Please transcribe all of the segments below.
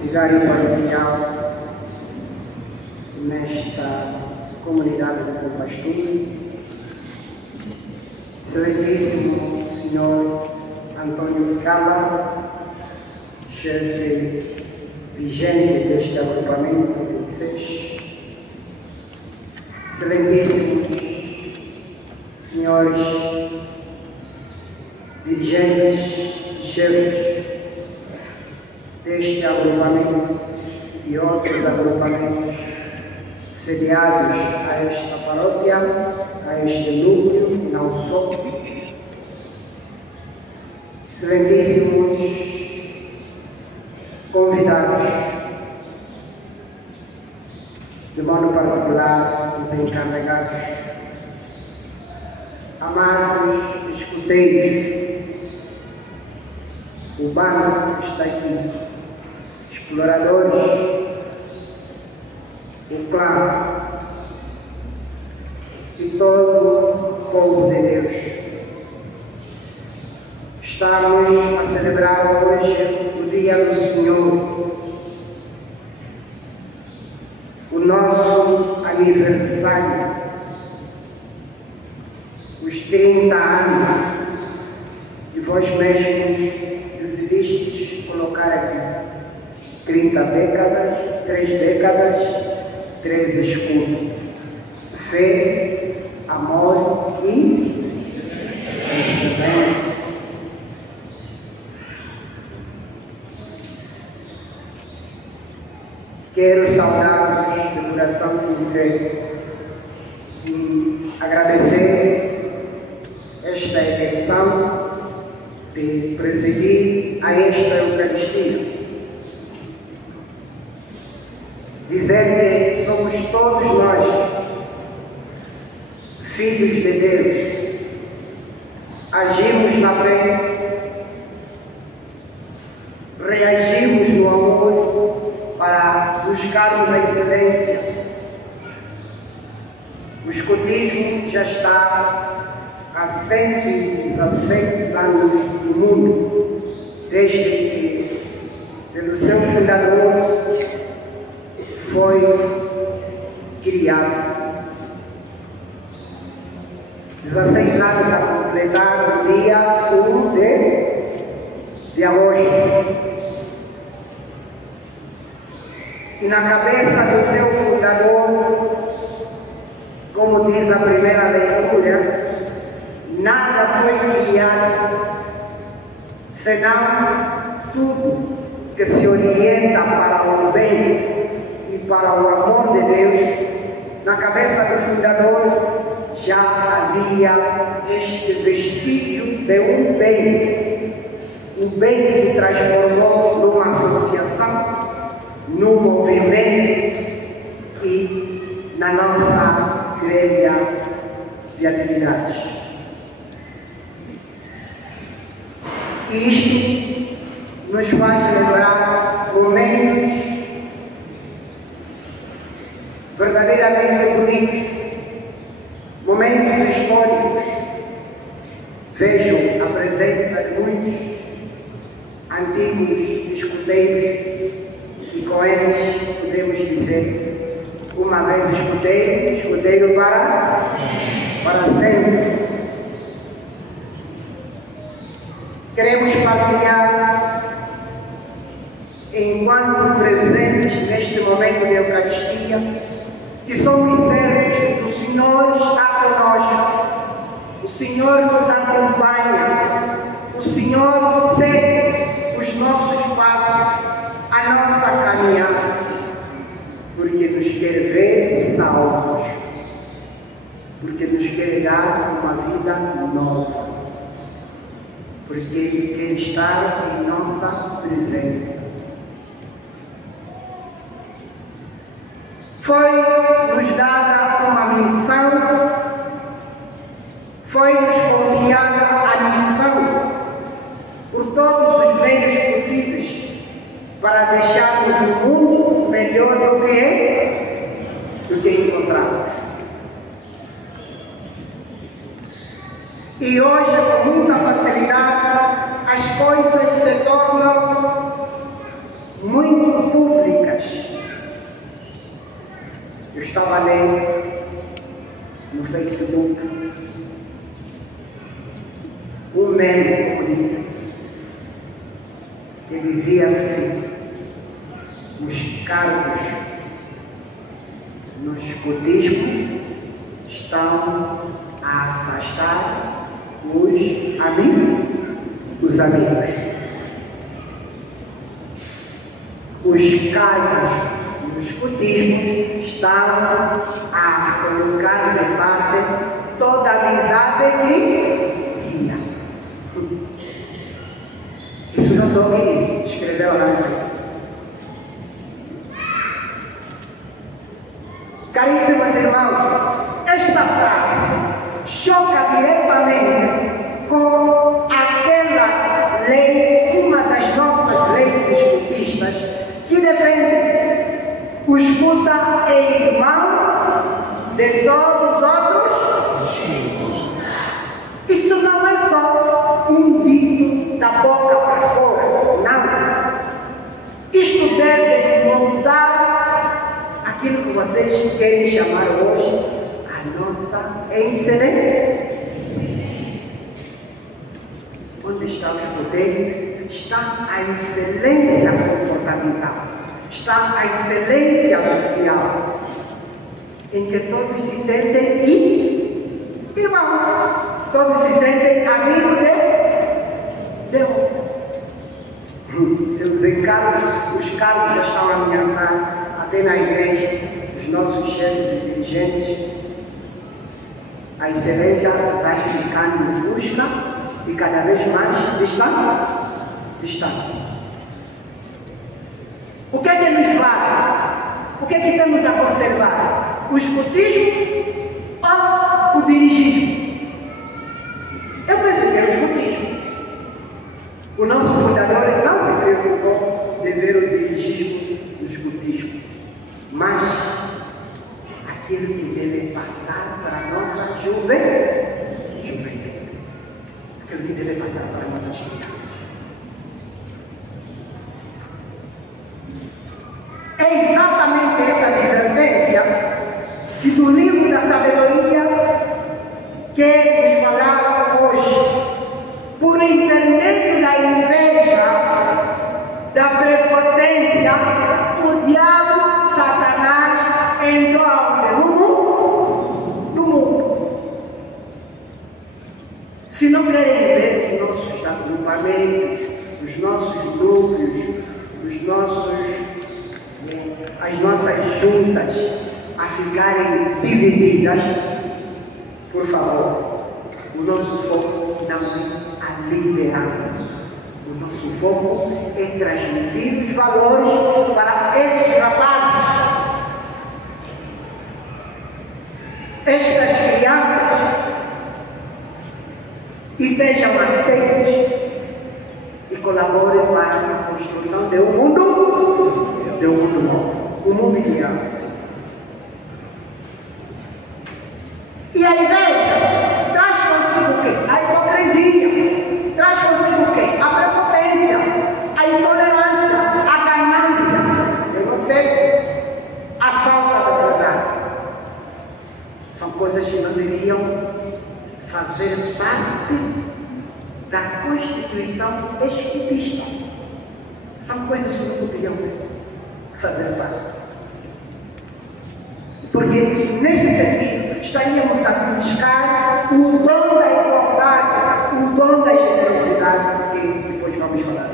vigário paroquial nesta comunidade do Bom Pastor, excelentíssimo Senhor Antônio Cala, chefe vigente deste agrupamento de SES, excelentíssimos senhores dirigentes, chefes deste agrupamento e outros agrupamentos sediados a esta paróquia, a este núcleo, e não só, excelentíssimos convidados, de modo particular os encarregados, amados escuteiros, o banco que está aqui, exploradores, o clã e todo o povo de Deus. Estamos a celebrar hoje o Dia do Senhor, o nosso aniversário, os 30 anos que vós mesmos decidistes colocar aqui. 30 décadas, 3 décadas, 3 escudos: fé, amor e resistência. Quero saudar de coração sincero e agradecer esta eleição de presidir a esta Eucaristia. Dizer que somos todos nós, filhos de Deus, agimos na fé, reagimos no amor para buscarmos a excelência. O escotismo já está há 116 anos no mundo, desde que, pelo seu fundador, foi criado. 16 anos a completar no dia 1 de agosto. E na cabeça do seu fundador, como diz a primeira leitura, nada foi criado, senão tudo que se orienta para o bem e para o amor de Deus. Na cabeça do fundador já havia este vestígio de um bem. O bem se transformou numa associação, num movimento e na nossa grelha de atividades. E isto nos faz lembrar momentos verdadeiramente bonitos, momentos históricos. Vejo a presença de muitos antigos escuteiros e com eles podemos dizer: uma vez escuteiro para sempre. Queremos partilhar, enquanto presentes neste momento de Eucaristia, que somos servos do Senhor, está conosco, o Senhor nos acompanha, o Senhor segue os nossos passos, a nossa caminhada, porque nos quer ver salvos, porque nos quer dar uma vida nova, porque Ele quer estar em nossa presença. Foi-nos dada uma missão, foi-nos confiada a missão, por todos os meios possíveis, para deixarmos o mundo melhor do que encontramos. E hoje, com muita facilidade, as coisas se tornam públicas. Eu estava lendo no Facebook um meme, como dizem, que dizia assim: os cargos no escotismo estão a afastar os amigos. Os cargos no escotismo estão a colocar de parte toda a amizade que tinha. Isso não sou eu que disse, escreveu lá no Facebook. Caríssimos irmãos, esta frase choca diretamente com aquela lei, uma das nossas leis escotistas, que defende o escuta é irmão de todos os outros. Isso não é só um dito da boca para fora, não. Isto deve mudar aquilo que vocês querem chamar hoje a nossa excelência. Onde está o escuteiro? Está a excelência comportamental, está a excelência social, em que todos se sentem irmãos, todos se sentem amigos de Deus. Seus encargos, os cargos já estão a ameaçar até na igreja, os nossos chefes e dirigentes. A excelência está ficando em busca e cada vez mais distante. O que é que nos vale? O que é que temos a conservar? O escotismo ou o dirigismo? Eu penso que é o escotismo. O nosso fundador não se preocupou de ver o dirigismo do escotismo, mas aquilo que deve passar para a nossa juventude. Aquilo que deve passar para as nossas crianças. É exatamente essa advertência que do livro da sabedoria quer nos falar hoje, por intermédio da inveja, da prepotência, o diabo, Satanás, entrou aonde? No mundo. Se não querem ver os nossos agrupamentos, os nossos núcleos, as nossas juntas a ficarem divididas, por favor, o nosso foco não é a liderança. O nosso foco é transmitir os valores para esses rapazes, estas crianças, e sejam aceitos e colaborem para a construção de um mundo bom. O mundo ideal. E a inveja traz consigo o quê? A hipocrisia. Traz consigo o quê? A prepotência, a intolerância, a ganância. Eu não sei. A falta da verdade. São coisas que não deveriam fazer parte da Constituição escotista. São coisas que não poderiam fazer parte. Porque, nesse sentido, estaríamos a buscar o dom da igualdade, o dom da generosidade, que depois vamos falar.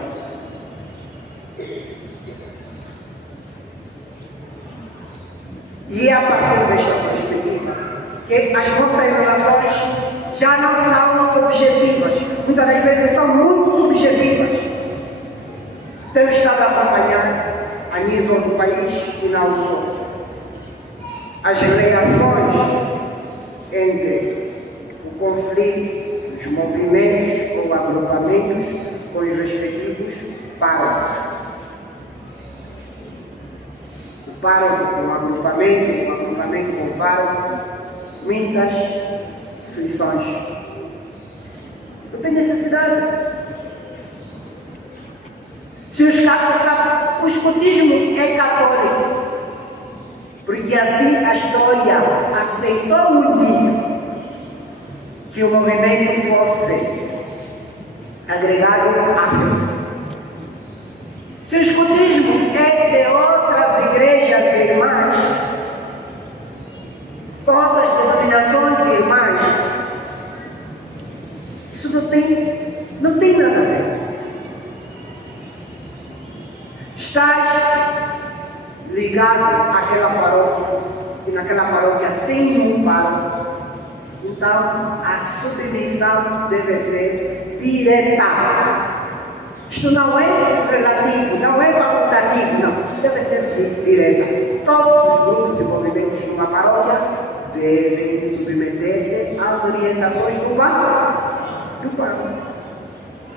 E é a partir desta perspectiva que as nossas relações já não são objetivas, muitas das vezes são muito subjetivas. Tenho estado a acompanhar a nível do país e não só as reações entre o conflito, os movimentos ou agrupamentos com os respectivos párocos. O pároco com o agrupamento com o pároco, muitas frições. Não tem necessidade. Se o escutismo é católico, porque assim a história aceitou um dia que o movimento fosse agregado à fé. Se o escutismo é de outras igrejas irmãs, outras denominações irmãs, isso não tem nada a ver. Estás ligado àquela paróquia, e naquela paróquia tem um pároco. Então, a submissão deve ser direta. Isto não é relativo, não é facultativo, não. Deve ser direta. Todos os grupos e movimentos de uma paróquia devem submeter-se às orientações do pároco.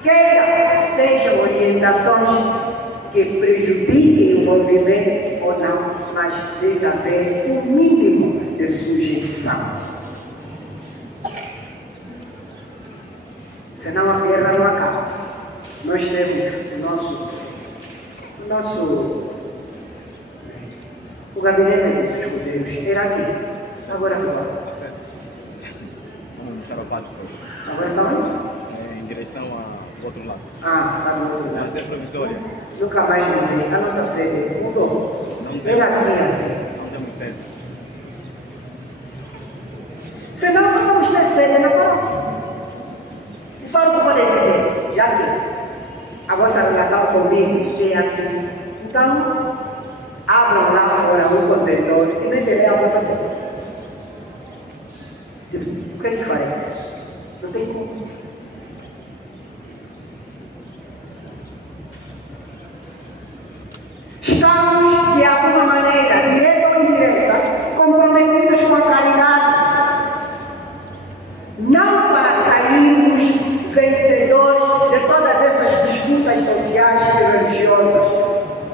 Quer sejam orientações que prejudiquem o movimento ou não, mas deve haver um mínimo de sujeição. Senão a guerra não acaba. Nós temos o gabinete dos escuteiros era aqui, agora não. Vamos deixar o padre depois. Agora está onde? Em direção ao outro lado. Está no outro lado. Na provisória. Nunca mais vi. A nossa sede mudou. Era aqui assim. Não temos sede. Senão não vamos ter sede na paróquia. O pároco pode dizer, já que a vossa relação comigo é assim, então abram lá fora um contentor e meterei a vossa sede. O que é que farei? Não tem como. Estamos, de alguma maneira, direta ou indireta, comprometidos com a caridade. Não para sairmos vencedores de todas essas disputas sociais e religiosas,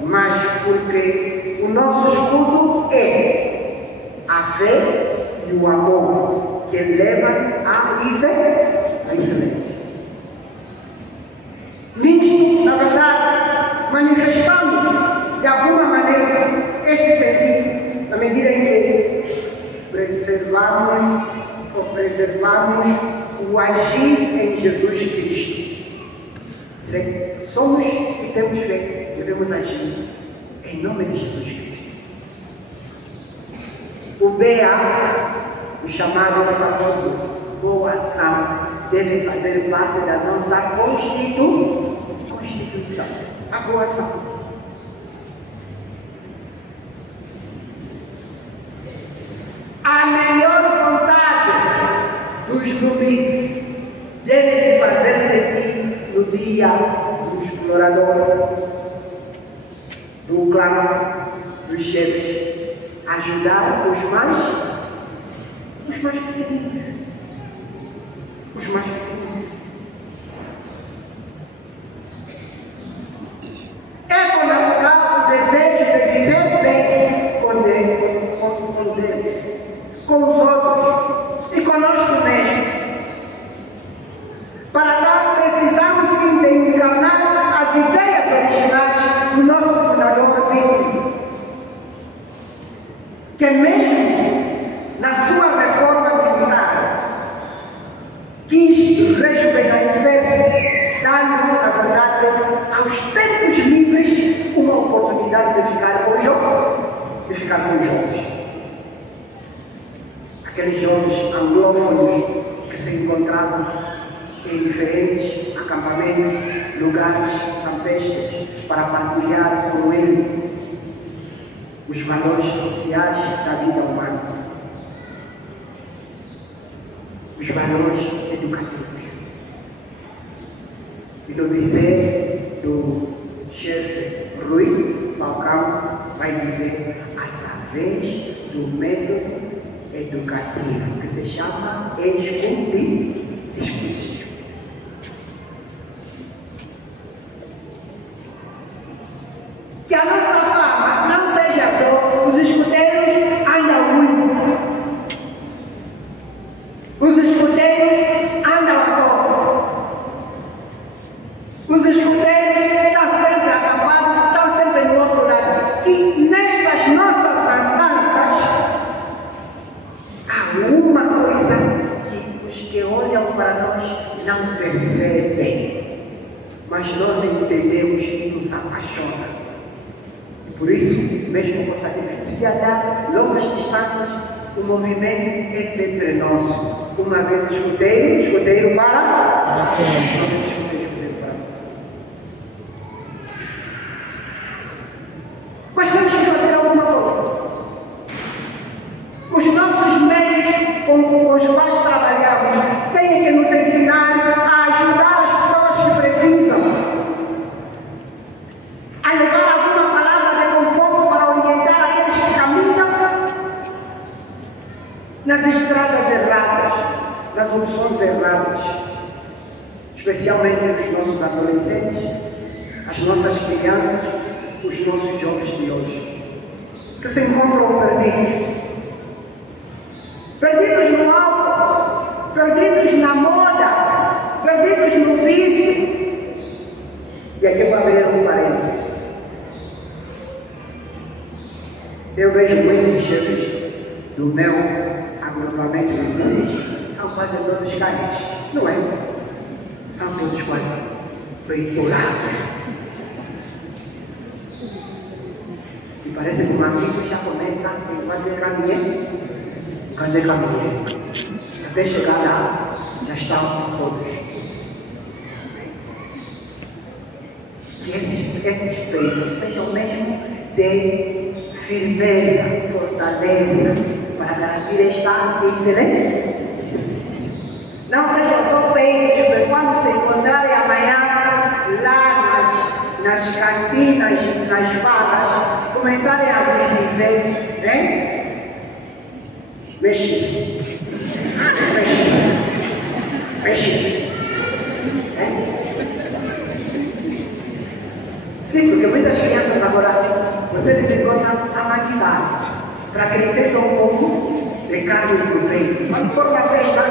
mas porque o nosso escudo é a fé e o amor que leva à excelência. Nisto, na verdade, manifestamos de alguma maneira esse sentido, na medida em que preservamos o agir em Jesus Cristo. Se somos e temos fé, devemos agir em nome de Jesus Cristo. O BA, o chamado famoso boa ação, deve fazer parte da nossa Constituição. A boa ação. A melhor vontade dos domingos deve se fazer sentir no dia do explorador, do clamor, dos chefes, ajudar os mais pequeninos. Os mais pequeninos. É fundamental o desejo de viver bem com Deus, com os outros e conosco mesmo. Para tal, precisamos sim de encarnar as ideias originais do nosso fundador bíblico, que mesmo na sua reforma militar quis rejuvenescer-se, dando, na verdade, aos tempos livres uma oportunidade de ficar com os jovens. Aqueles jovens anglófonos que se encontravam em diferentes acampamentos, lugares campestres, para partilhar com ele os valores sociais da vida humana, os valores educativos. E no dizer do chefe Rui Falcão, vai dizer através do método educativo, que se chama escutismo. Que a nossa fama não seja só os escuteiros andam muito, os escuteiros andam à toa, os escuteiros estão sempre a nós entendemos e nos apaixona. Por isso, mesmo com o sacrifício de andar longas distâncias, o movimento é sempre nosso. Uma vez escuteiro para sempre. Escuteiro para sempre. Mas temos que fazer alguma coisa. Os nossos meios com os quais trabalhamos têm que nos ensinar a ajudar as pessoas que precisam, a levar alguma palavra de conforto para orientar aqueles que caminham nas estradas erradas, nas opções erradas, especialmente os nossos adolescentes, as nossas crianças, os nossos jovens de hoje, que se encontram perdidos. Perdidos no álcool, perdidos na moda, perdidos no vício. E aqui eu vou abrir um parênteses. Eu vejo muitos chefes do meu agrupamento de vocês, são quase todos carentes, não é? São todos quase peitorados. E parece que um amigo já começa a fazer caminho. Cadê caminho? Até chegar lá, já estão todos. Que esses peitos sejam mesmo de firmeza, fortaleza, para garantir esta excelente. Não sejam só peitos, mas quando se encontrarem amanhã lá nas cantinas, nas falas, começarem a me dizer, né? Mexe isso. Mexe isso. Sim, porque muitas crianças agora, você les encontra a maquilar para crescer só um pouco de carne no peito. Quando for na festa,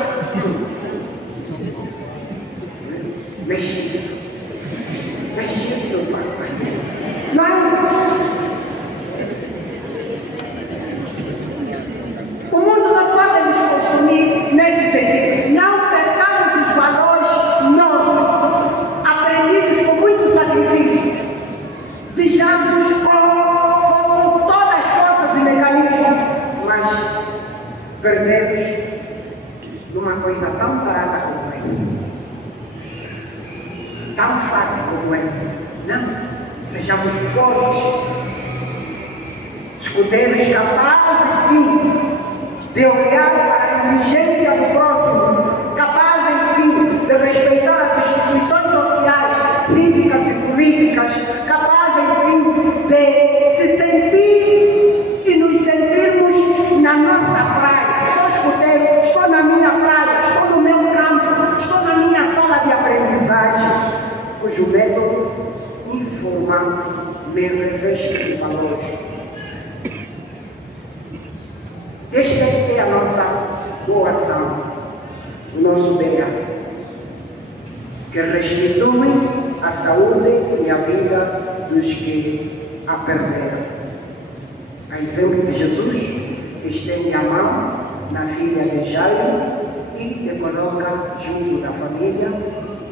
mexe isso. Mexe isso, papai. Não. O mundo não pode nos consumir nesse sentido. Não percamos os valores nossos, aprendidos com muito sacrifício. Sejamos com todas as forças e mecanismos, mas perdemos numa coisa tão barata como essa. Tão fácil como essa. Não. Sejamos fortes. Escuteiros capazes, sim, de olhar para a inteligência do próximo, capazes sim de respeitar as instituições sociais, cívicas e políticas, capazes sim de se sentir e nos sentirmos na nossa praia. Sou escuteiro, estou na minha praia, estou no meu campo, estou na minha sala de aprendizagem, cujo método informal me reveste de valores. Este é a nossa doação, o nosso bem, que restitui a saúde e a vida dos que a perderam. A exemplo de Jesus, que estende a mão na filha de Jairo e a coloca junto da família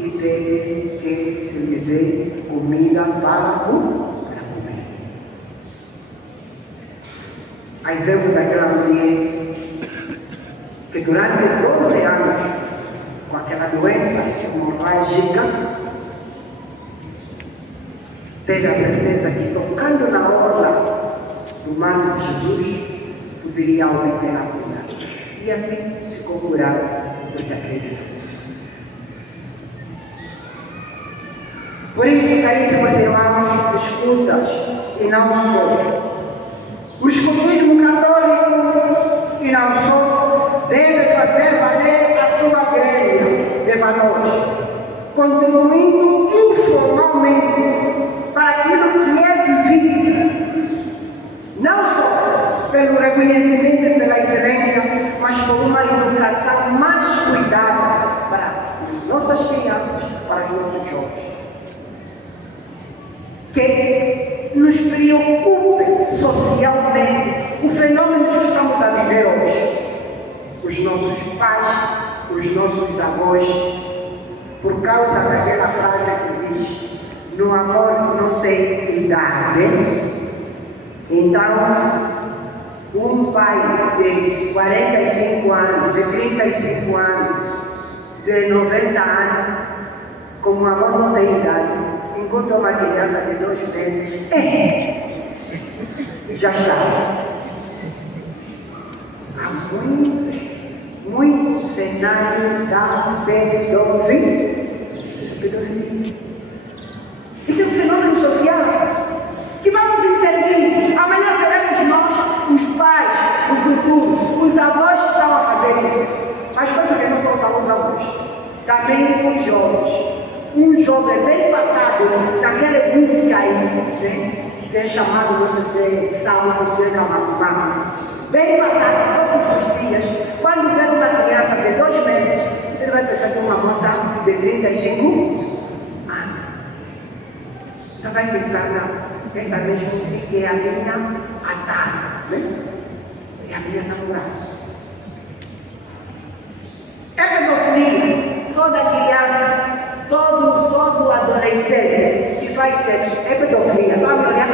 e pede que se lhe dê comida para comer. A exemplo daquela mulher que durante 12 anos, com aquela doença hemorrágica, teve a certeza que tocando na orla do manto de Jesus, poderia obter a cura. E assim ficou curado porque acreditou. Por isso, caríssimos irmãos, escutas e não só. O escutismo católico e não só deve fazer valer a sua grelha de valores, contribuindo informalmente para aquilo que é vivido, não só pelo reconhecimento e pela excelência, mas por uma educação mais cuidada para as nossas crianças, para os nossos jovens. Que nos preocupe socialmente o fenômeno que estamos a viver hoje. Os nossos pais, os nossos avós, por causa daquela frase que diz: no amor não tem idade. Então, um pai de 45 anos, de 35 anos, de 90 anos, como o amor não tem idade, encontra uma criança de 2 meses, já está. Há muitos cenários da pedofilia. Isso é um fenômeno social que vamos intervir. Amanhã seremos nós, os pais do futuro, os avós que estão a fazer isso. Mas pensa que não são só os avós, também os jovens. Um jovem bem passado naquele whisky aí, né? Que é chamado, não sei se é sal, não sei se é camacumá. Bem passado todos os dias, quando vê uma criança de 2 meses, ele vai pensar que é uma moça de 35 anos. Já vai pensar, não, essa mesmo que é a minha atalho, né? É a minha namorada. É pedofilia. Toda criança, todo adolescente que faz sexo é pedofilia. Vamos olhar?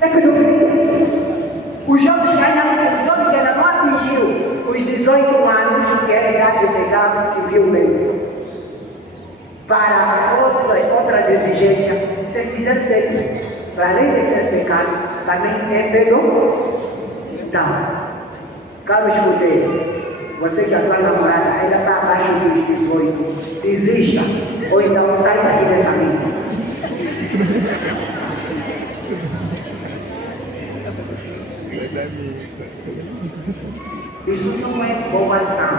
É pedofilia. Os jovens que ainda não atingiu os 18 anos, que é a idade legal civilmente, para outras exigências, se fizer sexo, para além de ser pecado, também é pedofilia. Então, Carlos Cordeiro, você que a tua namorada ainda está abaixo dos 18, desista, ou então sai daqui dessa mesa. Isso não é boa ação.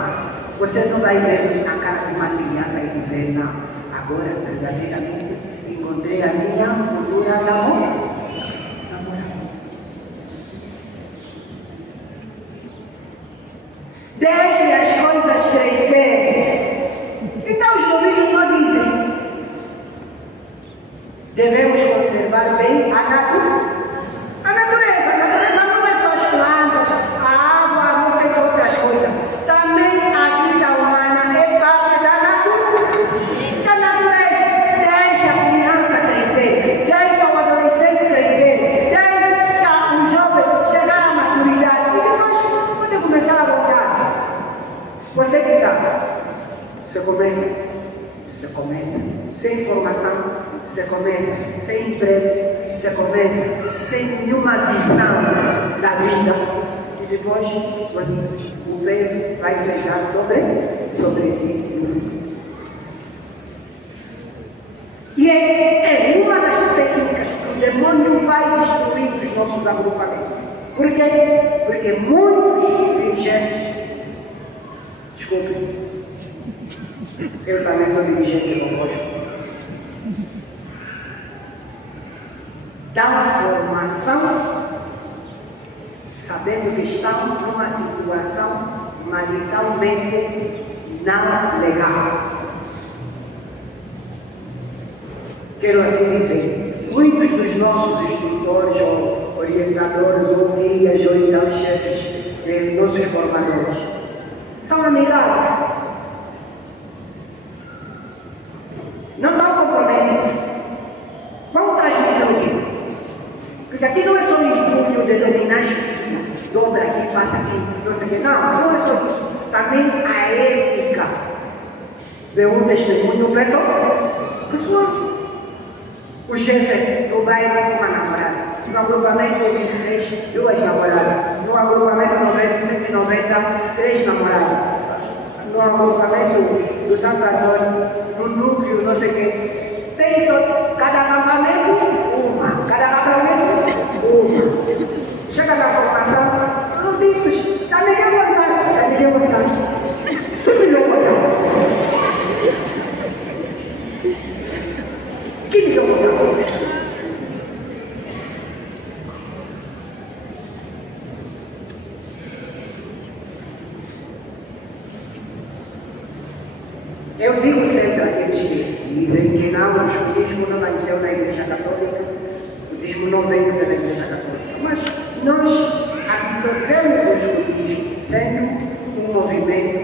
Você não vai ver na cara de uma criança e dizer, não, agora verdadeiramente encontrei a minha futura namorada. Deixe as coisas crescerem. Então os domínios não dizem. Devemos conservar bem a natureza. A natureza não é só as plantas, a água, não sei que outras coisas. Também a vida humana é parte da natureza. Deixa a criança crescer, deixa o adolescente crescer, deixa o jovem chegar à maturidade e depois pode começar a voltar. Você que sabe, você começa sem informação, você começa sem emprego, você começa sem nenhuma visão da vida e depois o peso vai pesar sobre si. E é uma das técnicas que o demônio vai destruir os nossos agrupamentos. Por quê? Porque muitos dirigentes, desculpe, eu também sou dirigente do Convoio, dão formação sabendo que estão numa situação maritalmente não legal. Quero assim dizer, muitos dos nossos instrutores, ou orientadores, ou guias, ou então chefes, nossos formadores, são amigáveis. Não estão comprometidos. Vamos transmitir o quê? Porque aqui não é só um estúdio de dominar espírito, dobra aqui, passa aqui, não sei o quê. Não é só isso. Também a ética de um testemunho pessoal. O chefe do bairro, uma namorada. No agrupamento de 26, 2 namoradas. No agrupamento 90, 190, 3 namoradas. No agrupamento do Santo Antônio, no núcleo, não sei o quê. Tem cada acampamento, uma. Cada acampamento, uma. Chega na formação, não diz, está melhor vontade, está melhor vontade. Que melhor vontade? Que melhor vontade? Eu digo sempre àqueles que dizem que não, o budismo não nasceu na Igreja Católica, o budismo não veio pela Igreja Católica, mas nós absorvemos o budismo sendo um movimento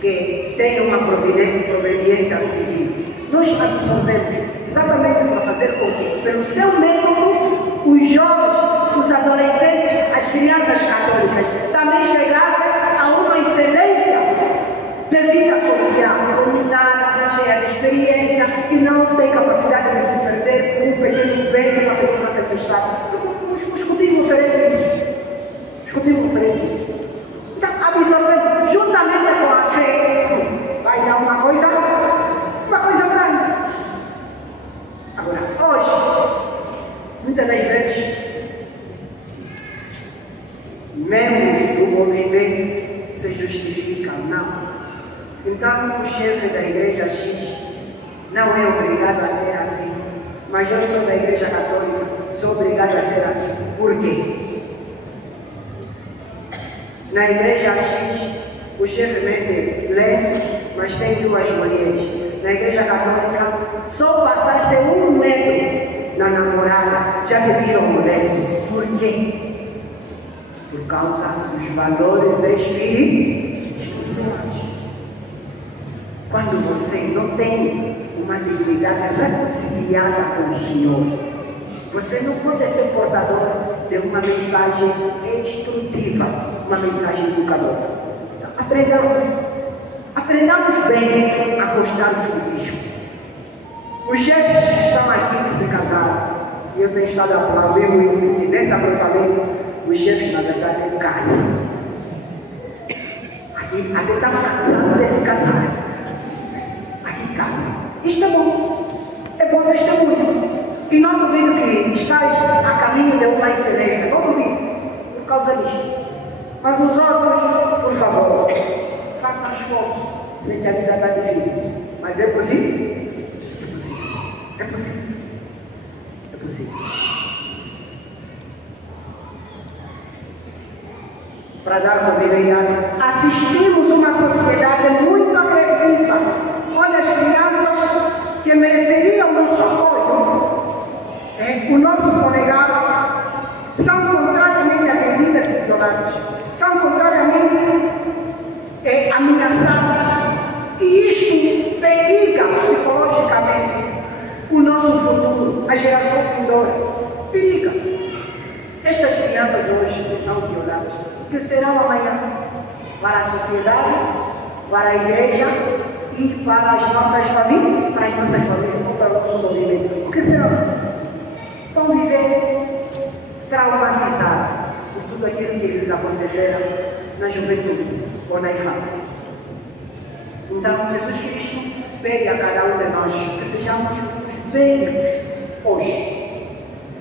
que tem uma proveniência civil. nós absorvemos exatamente para fazer com que, pelo seu método, os jovens, os adolescentes, as crianças católicas também chegassem a uma excelência de vida social, dominada, cheia de experiência, e não tem capacidade de se perder por um pequeno vento, uma pequena tempestade. O escutismo oferece isso. O escutismo oferece isso. Então, absorvendo juntamente com a fé, vai dar uma coisa grande. Agora, hoje, muitas das vezes, membros do movimento se justificam, não. Então, o chefe da igreja X não é obrigado a ser assim, mas eu sou da igreja católica, sou obrigado a ser assim. Por quê? Na igreja X, o chefe mete lenços, mas tem 2 mulheres. Na igreja católica, só passaste 1 metro na namorada, já te viram o lenço. Por quê? Por causa dos valores espirituais. Quando você não tem uma dignidade reconciliada com o Senhor, você não pode ser portador de uma mensagem instrutiva, uma mensagem educadora. Aprendamos bem a gostar do escutismo. Os chefes que estão aqui que se casaram, e eu tenho estado a aplaudir muito, que nesse acampamento, os chefes na verdade casam. Aqui estava cansado de se casar. Casa. Isto é bom testemunho. E não duvido que estás a caminho de uma excelência, não duvido, por causa disso. Mas os outros, por favor, façam esforço. Sei que a vida está difícil, mas é possível? É possível. É possível. Para dar continuidade, assistimos uma sociedade muito agressiva, onde as crianças que mereceriam nosso apoio, o nosso polegar, são contrariamente agredidas e violadas, são contrariamente ameaçadas, e isto periga psicologicamente o nosso futuro, a geração vindoura. Periga. Estas crianças hoje que são violadas, que serão amanhã para a sociedade, para a igreja e para as nossas famílias, não para o nosso movimento. O que serão? Vão viver traumatizados por tudo aquilo que lhes aconteceram na juventude ou na infância. Então, Jesus Cristo pede a cada um de nós que sejamos os bênçãos hoje.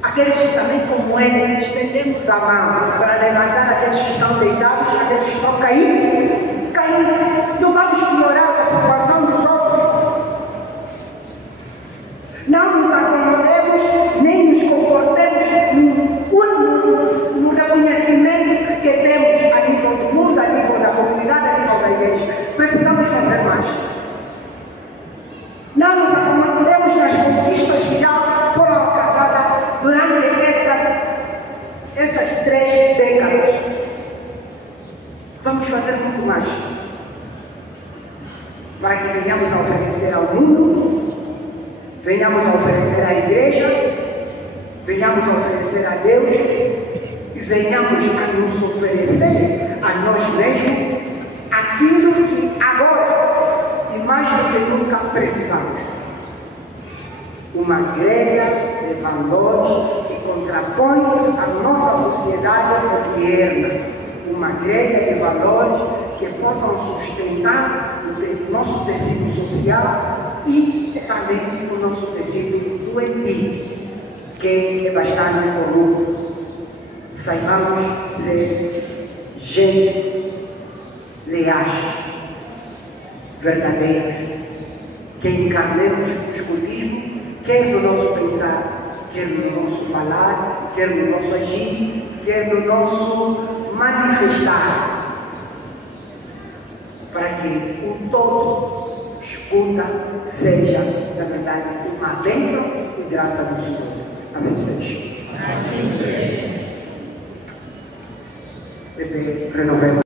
Aqueles que também, como ele, estendemos a mão para levantar aqueles que estão deitados, aqueles que estão caindo. Não vamos piorar a situação dos outros. Não nos acomodemos, nem nos confortemos no reconhecimento que temos a nível do mundo, a nível da comunidade, a nível da igreja. Precisamos fazer mais. Não nos acomodemos nas conquistas que já foram alcançadas durante essas 3 décadas. Vamos fazer muito mais para que venhamos a oferecer ao mundo, venhamos a oferecer à igreja, venhamos a oferecer a Deus e venhamos a nos oferecer a nós mesmos aquilo que agora e mais do que nunca precisamos. Uma grelha de valores que contrapõe a nossa sociedade moderna. Uma grelha de valores que possam sustentar o nosso tecido social e também o nosso tecido doentio, que é bastante comum. Saibamos ser gente leais, verdadeiros, que encarnemos o escutismo, quer no nosso pensar, quer no nosso falar, quer no nosso agir, quer no nosso manifestar, para que o todo escuta seja, na verdade, uma bênção e graça do Senhor. Assim seja. Assim seja. Renovemos.